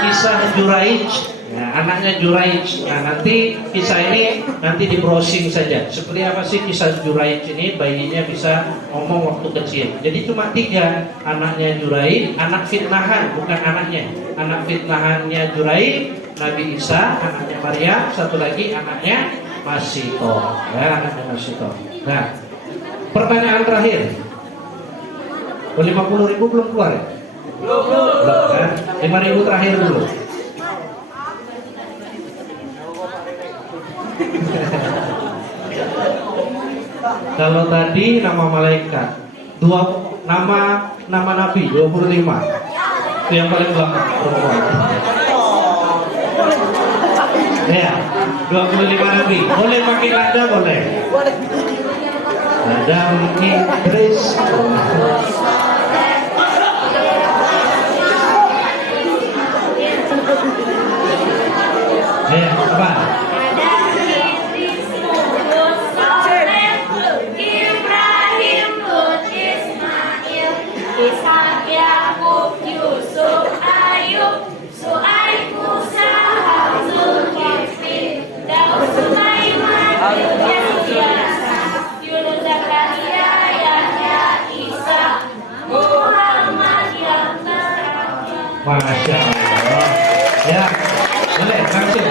Kisah Juraij. Nah, anaknya Juraij. Nah, nanti kisah ini nanti di browsing saja. Seperti apa sih kisah Juraij ini? Bayinya bisa ngomong waktu kecil. Jadi cuma 3 anaknya Juraij. Anak fitnahan, bukan anaknya. Anak fitnahannya Juraij, Nabi Isa, anaknya Maryam. Satu lagi anaknya Masito. Ya, anaknya Masito. Nah, pertanyaan terakhir. 50.000 belum keluar ya? Belum kan? 5.000 terakhir dulu. Kalau tadi nama malaikat, nama nabi 25. Itu yang paling belakang perempuan. Ya, 25 nabi. Boleh pakai lada, boleh. Adam, Idris. Ya, apa? Ibrahim, Lut, Ismail, Ishak, Yakub, Yusuf, Ayub, Su'aib, Musa, Zulkifli, Daud, Sulaiman, Yahya, Yunus, Zakaria, Yahya, Isa, Muhammad yang terakhir. Masya Allah. Ya, boleh langsung.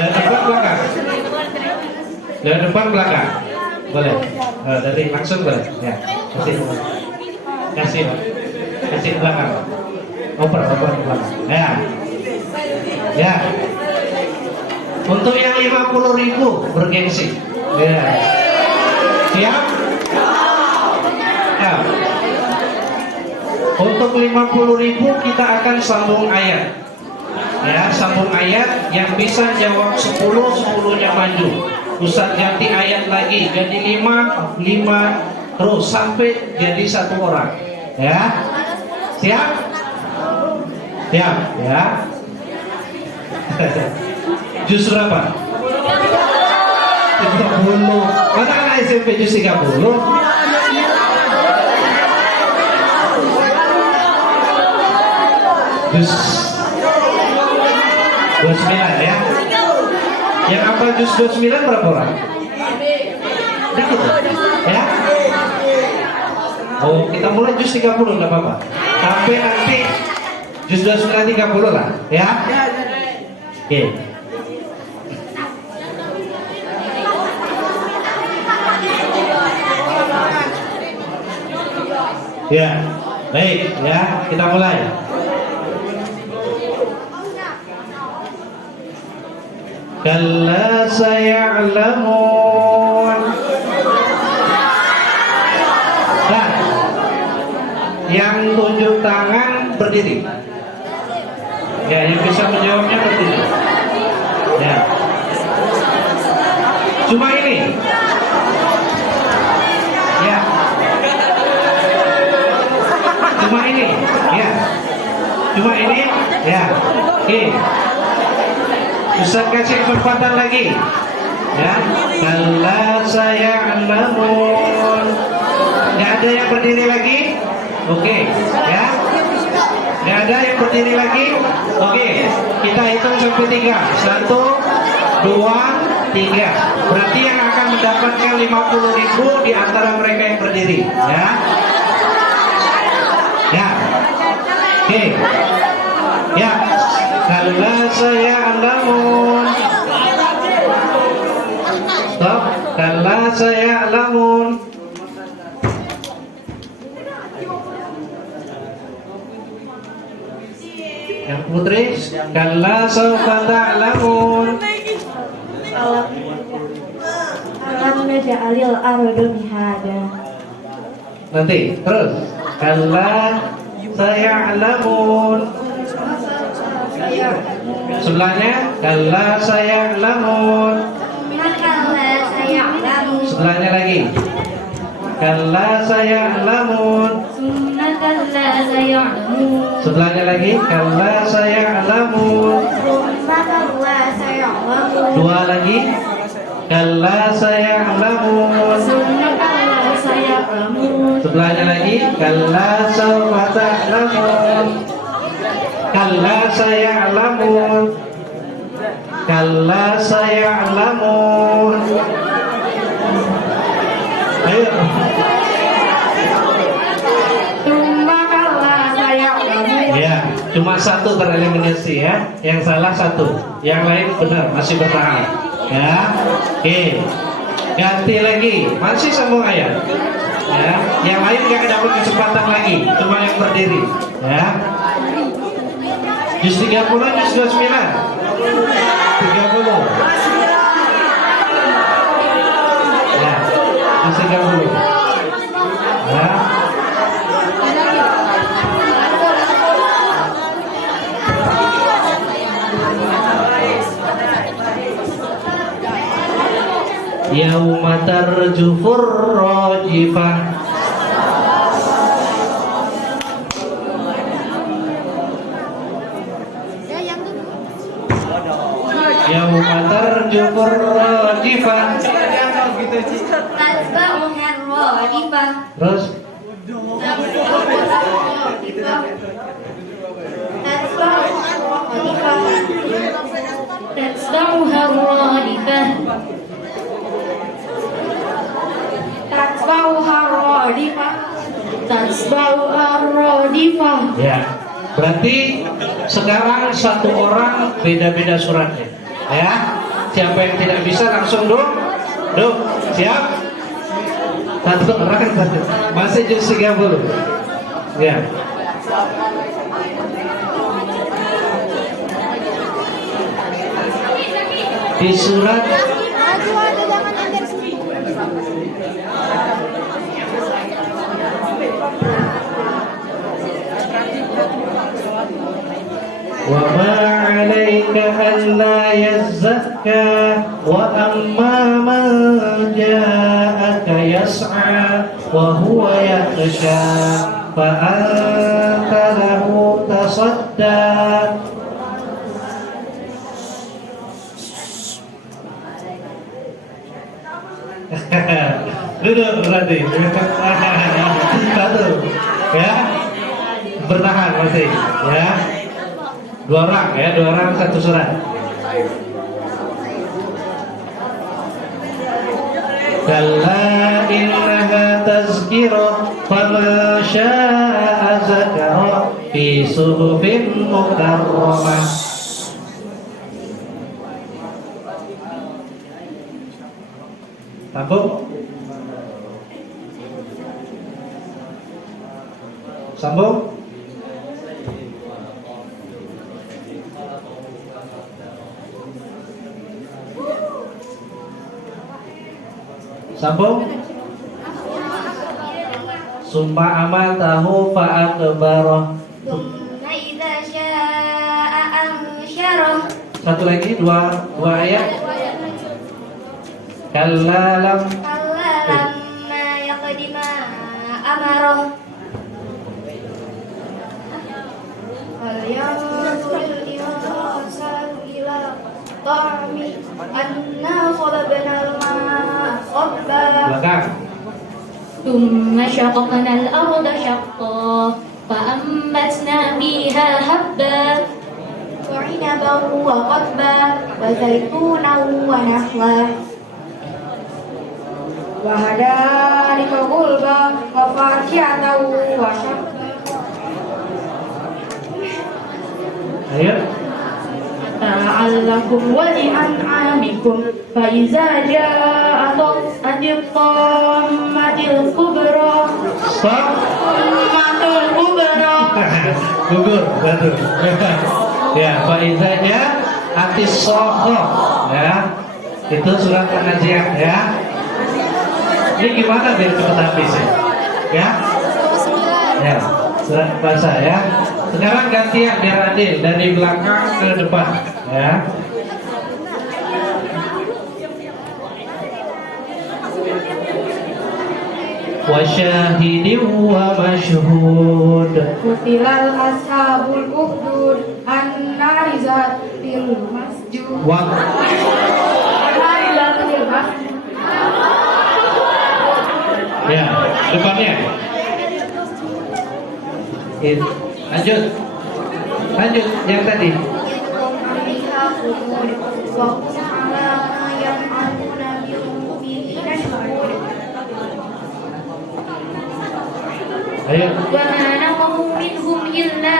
Dari depan belakang. Dari depan belakang. Boleh. Dari langsung boleh. Ya, kasih belakang. Oper belakang. Ya. Ya. Untuk yang 50.000 bergengsi. Ya. Siap? Ya. Untuk 50.000 kita akan sambung ayat. Ya, sambung ayat yang bisa jawab 10-10-nya maju. Ustaz ganti ayat lagi jadi 5 terus sampai jadi 1 orang. Ya. Siap? Siap, ya. Juz berapa? 30. Mana anak SMP juz 30? Juz 29 ya. Yang apa juz 29 berapa orang? Dikit ya. Oh, kita mulai juz 30 enggak apa-apa. Sampai nanti juz 29 30 lah ya. Oke. Ya. Baik ya, kita mulai. Kalla saya'lamun. Nah, yang tunjuk tangan berdiri? Ya, yang bisa menjawabnya berdiri. Ya. Cuma ini. Ya. Cuma ini. Ya. Cuma ini. Ya. Oke. Ustaz kasih kesempatan lagi. Ya. Kalla saya'lamun. Nggak ada yang berdiri lagi? Oke. Ya. Nggak ada yang berdiri lagi? Oke. Kita hitung sampai 3. 1, 2, 3. Berarti yang akan mendapatkan 50.000 di antara mereka yang berdiri. Ya. Ya. Oke. Ya. Kalla saya'lamun. Stop. Kalla saya'lamun. Yang putri, kalla sawfa ta'lamun. Alam naj'alil arda mihada. Nanti terus. Kalla saya'lamun. Sebelahnya kalla saya'lamun. Kalla saya'lamun. Sebelahnya lagi. Kalla saya'lamun. Kalla saya'lamun. Sebelahnya lagi. Kalla saya'lamun. Kalla saya'lamun. 2 lagi. Kalla saya'lamun. Kalla saya'lamun. Sebelahnya lagi. Kalla sawfa ta'lamun. Kalla saya'lamun. Kalla saya'lamun. Ayo. Kalla saya'lamun. Ya, cuma 1 tereliminasi ya. Yang salah 1, yang lain benar, masih bertahan. Ya, oke. Ganti lagi, masih sambung ayat. Ya, yang lain nggak dapat kesempatan lagi, cuma yang berdiri. Ya. Juz 30, juz 29. 30. Ya, juz 30. Ya. Yauma tarjufur rajifah. Yauma tarjufur rajifah. Tatba'uha ar-radifah. Terus Tatba'uha ar-radifah. Tatba'uha ar-radifah. Tatba'uha ar-radifah. ya. Berarti sekarang 1 orang beda-beda suratnya. Ya. Siapa yang tidak bisa langsung duk. Siap? 1 orang masih juz 30. Ya. Di surat wa ma 'alaika alla yazzakka wa amma man ja'aka yas'a wa huwa yakhsha fa anta lahu tasadda. Duduk berarti. 1 ya. Bertahan masih ya. 2 orang ya, 2 orang 1 surat. Kalla innaha tazkirah faman syaa'a zakara fi suhufin mukarramah. Sambung. Sambung. Sambung. Summa amal tahu fa'akbarah. Satu lagi, dua ayat. Kalla lam Kalla lamma yaqdi ma amarah. Hal yanzurul insanu ila ta'ami anna khalaqnal ma'a qabla. belakang. ثم شققنا الأرض شقا فأنبتنا فيها حبا وعنبا وقضبا وزيتونا ونخلا وحدائق غلبا وفاكهة وشبا. Ayo. متاعا لكم ولأنعامكم فإذا جاءت الطامة الكبرى Stop. الطامة الكبرى Gugur, betul. Ya, faizahnya atis sokoh, ya. Itu surat An-Nazi'at, ya. Ini gimana biar cepet habis ya? Ya, ya. Surat bahasa ya. Sekarang gantian biar adil dari belakang ke depan, ya. Wasyahidin wa masyhud. Kutilal ashabul ukhdud an-nari zatil masjud Wa an-nari zatil masjud. ya, depannya. Lanjut. Lanjut yang tadi. Alaiha khumud wa hum ala ma yaf'aluna bil mu'minina shuhud. Ayo. وما نقموا منهم إلا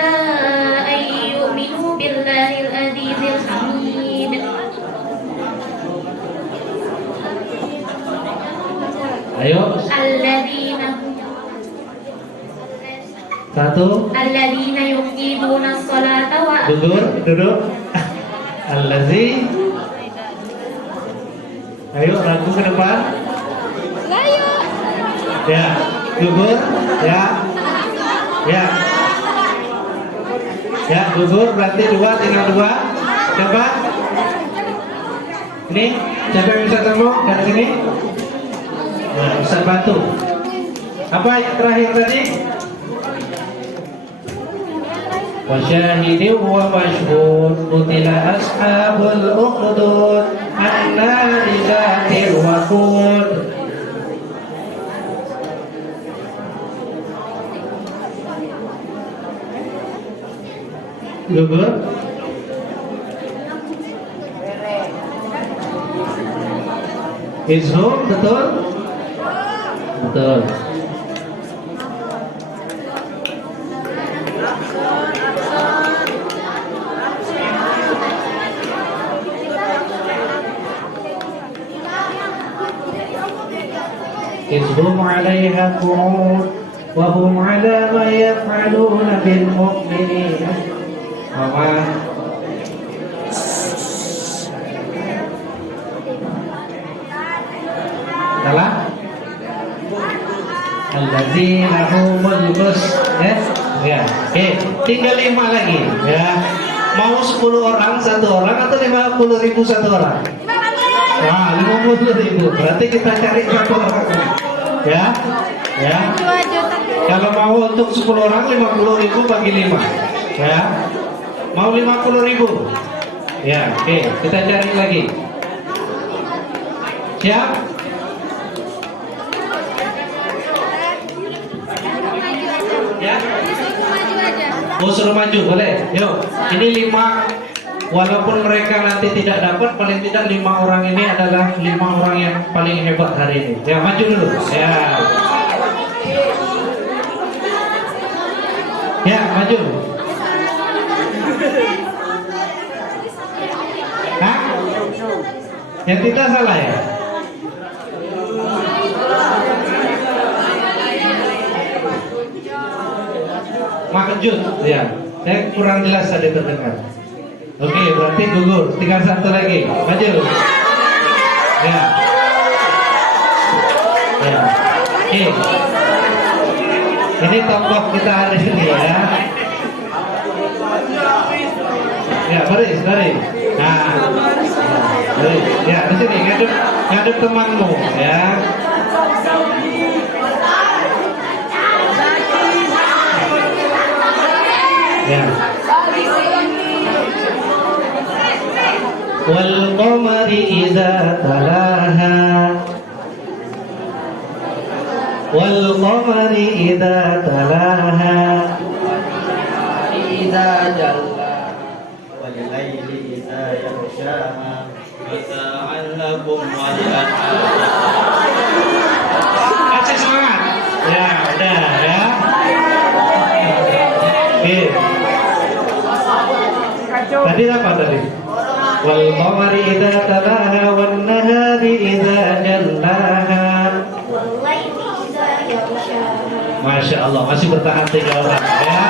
أن يؤمنوا بالله العزيز الحميد Ayo. الذين يقيمون الصلاة Duduk. Allazi. Ayo ragu ke depan. Ya, gugur. Ya. Ya, gugur berarti dua, tinggal dua. Coba. Ini siapa yang bisa temu dari sini? Nah, bisa bantu. Apa yang terakhir tadi? Wasyahidin wa masyhud qutila ashabul ukhdud an-nari zatil waqud. Gugur. Izhum, betul? Betul. Izhum 'alaiha qu'ud wa hum 'ala ma yaf'aluna bil mu'minina. Mama. Salah? Alladzina humul mus. Ya. Oke, tinggal 5 lagi ya. Mau 10 orang satu orang atau 50.000 satu orang? Wah, 50.000. Berarti kita cari satu orang. Ya. Kalau mau untuk 10 orang 50.000 bagi 5. Ya. Mau 50.000. Ya, oke, kita cari lagi. Siap? Ya. Oh, suruh maju, boleh. Yuk, ini 5. Walaupun mereka nanti tidak dapat, paling tidak 5 orang ini adalah 5 orang yang paling hebat hari ini. Ya, maju dulu. Ya. Ya, maju. Hah? Yang tidak salah ya? Makejut, ya. Saya kurang jelas tadi terdengar. Oke, berarti gugur. Tinggal satu lagi. Maju. Ya. Oke. Ini tokoh kita hari ini ya. Ya, baris. Nah, ya di sini ngadep temanmu ya. Ya. Wal qamari idza talaha wal qamari idza talaha إذا جلى والليل إذا يغشاها متاعا لكم ولأنعامكم. Aceh semangat. Ya, udah ya. Oke. Tadi apa tadi? Wal qamari idza talaha wan nahari idza jallaha. Wallaili idza yaghshaha. Masya Allah, masih bertahan 3 orang ya.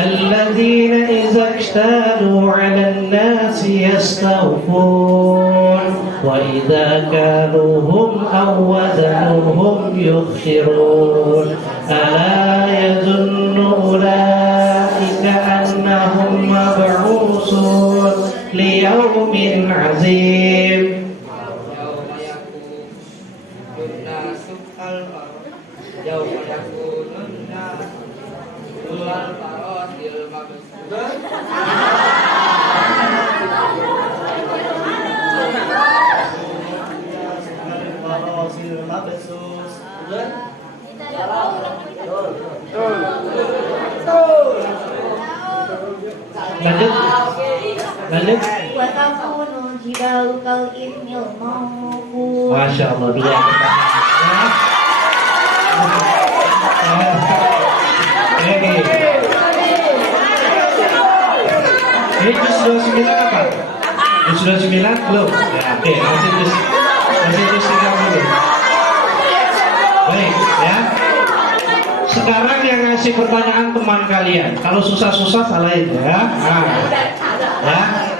الذين إذا اكتالوا على الناس يستوفون وإذا كالوهم أو وزنوهم يخسرون ألا يظن أولئك أنهم مبعوثون ليوم عظيم. Lanjut. Wa takunul jibalu kal ihnil manfus. Masya Allah, 2 orang. Ini juz 29 apa? Juz 29 belum? Ya, oke, masih juz 30. Baik, ya. Sekarang yang ngasih pertanyaan teman kalian. Kalau susah-susah salahin ya. Nah, ya.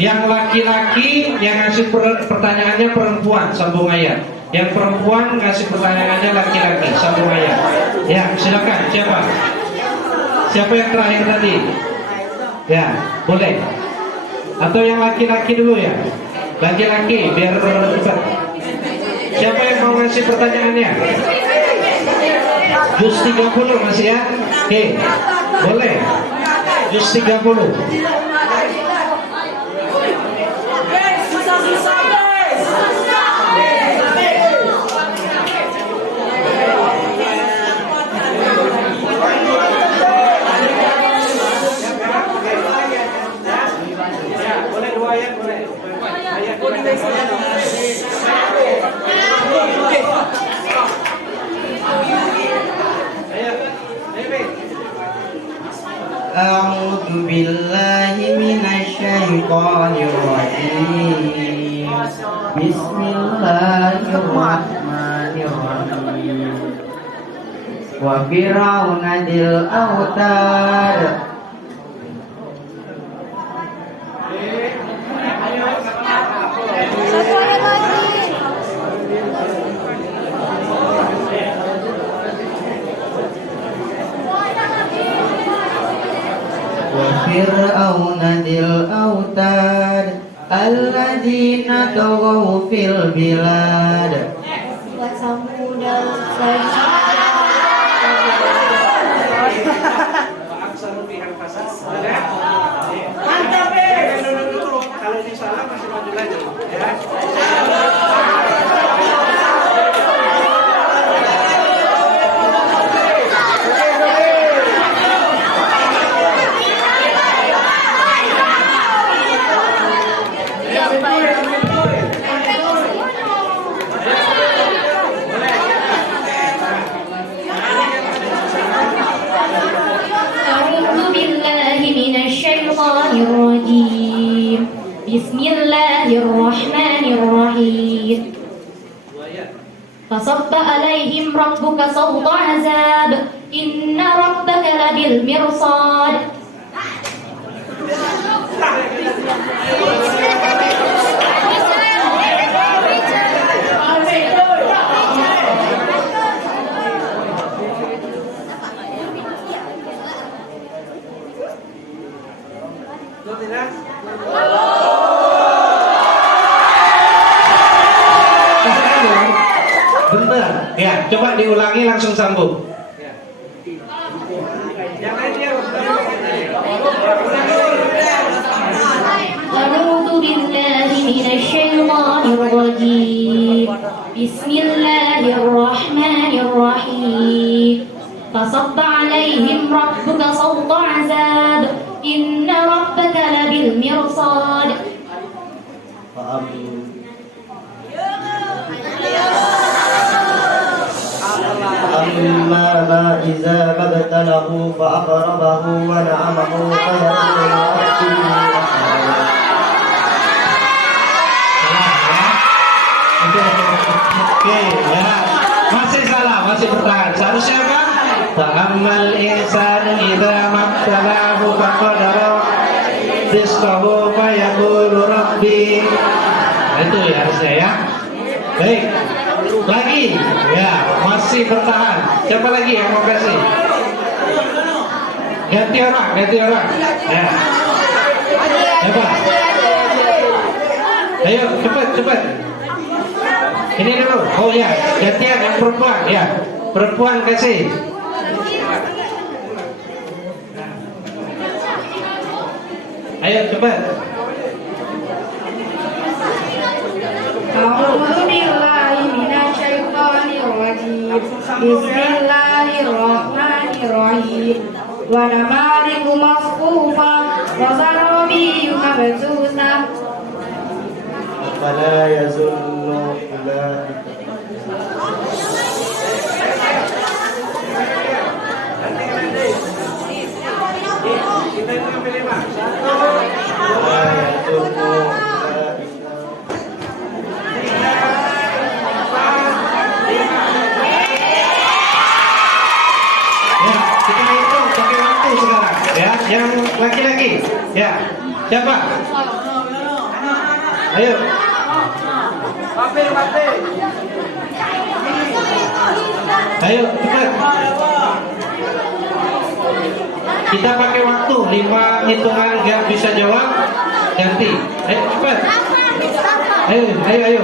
Yang laki-laki yang ngasih pertanyaannya perempuan, sambung ayat. Yang perempuan ngasih pertanyaannya laki-laki, sambung ayat. Ya, silakan. Siapa yang terakhir tadi? Ya, boleh. Atau yang laki-laki dulu ya. Laki-laki biar cepat. Siapa yang mau ngasih pertanyaannya? Juz 30 masih ya? Oke, boleh. Juz 30. Boleh 2 ayat, boleh. A'udzu billahi minasyaitonir rajim. Bismillahirrahmanirrahim. Wa fir'auna dzil autad. وفرعون ذي الأوتاد الذين طغوا في البلاد. Wa samudal sajid. Mantap dulu. Kalau ini salah masih maju lagi ya. أعوذ بالله من الشيطان الرجيم. بسم الله الرحمن الرحيم. فصب عليهم ربك صوت عذاب إن ربك لبالمرصاد. sudah? Bener. Ya, coba diulangi langsung sambung. Ya. Yang lainnya أعوذ بالله من الشيطان الرجيم بسم الله الرحمن الرحيم فصب عليهم ربك صوت عذاب إن ربك لبالمرصاد أما ما إذا ما ابتلاه فأقربه ونعمه فيقول ربي Oke, ya. Masih salah, masih bertahan. Seharusnya apa? Fa'ammal insanu idza mabtalahu faqadara rizqahu fayaqulu rabbi. Nah, itu ya harusnya ya. Baik. Lagi. Ya, masih bertahan. Siapa lagi yang mau kasih? Ganti orang. Ya. Siapa? Ayo, cepat. Ini dulu. Oh ya, gantian yang perempuan ya. Perempuan kasih. Ayo cepat. A'udzu billahi minasyaitonir rajim. Bismillahirrahmanirrahim. Wa namariku masfufa wa zarabiyyu mabsusa. فلا يزل أولئك kita itu yang pilih Pak. فلا يزل أولئك Ya, kita hitung pakai waktu sekarang. Ya, yang laki-laki. Ya, siapa? Ayo. Ayo cepat. Kita pakai waktu 5 hitungan nggak bisa jawab ganti. Ayo cepat. Ayo.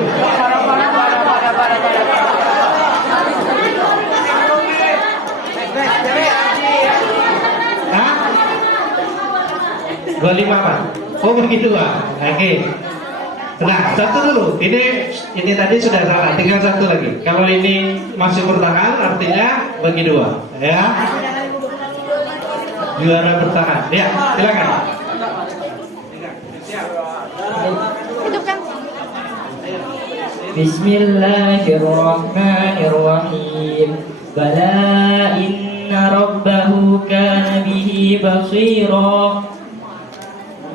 Hah? 25 Pak. Oh begitu Pak. Oke. Nah, satu dulu. Ini tadi sudah salah. Tinggal satu lagi. Kalau ini masih bertahan, artinya bagi 2. Ya. Juara bertahan. Ya, silakan. Bismillahirrahmanirrahim. Bala inna rabbahu kana bihi basira.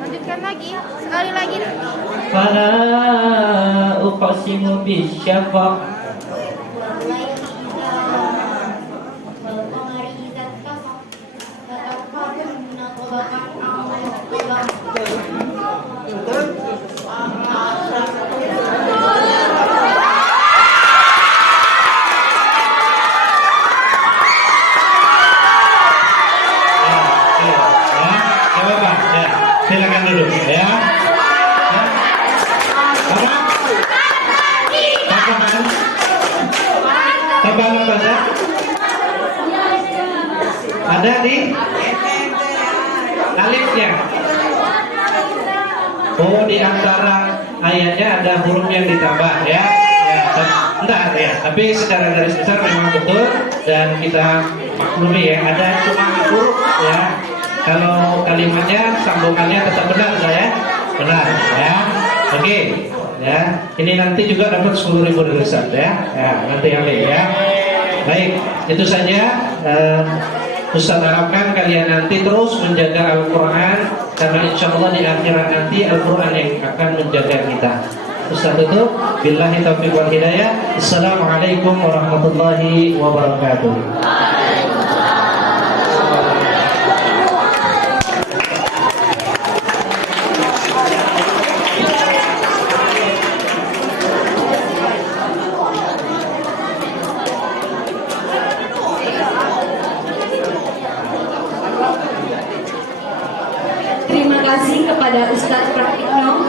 Lanjutkan lagi, sekali lagi. Fala uqsimu bisyafaq. Silakan dulu ya. Tambahan saja. Ada di alifnya. Oh, di antara ayatnya ada huruf yang ditambah ya. Bentar ya. Tapi secara garis besar memang betul dan kita maklumi ya. Ada cuma huruf ya. Kalau kalimatnya sambungannya tetap benar ya. Benar ya. Oke. Ya, ini nanti juga dapat 10.000 dari Ustaz ya. Ya, nanti ambil ya. Baik, itu saja. Ustaz harapkan kalian nanti terus menjaga Al-Quran karena insya Allah di akhirat nanti Al-Quran yang akan menjaga kita. Ustaz tutup. Billahi taufiq wal hidayah. Assalamualaikum warahmatullahi wabarakatuh. Terima kasih kepada Ustadz Pratikno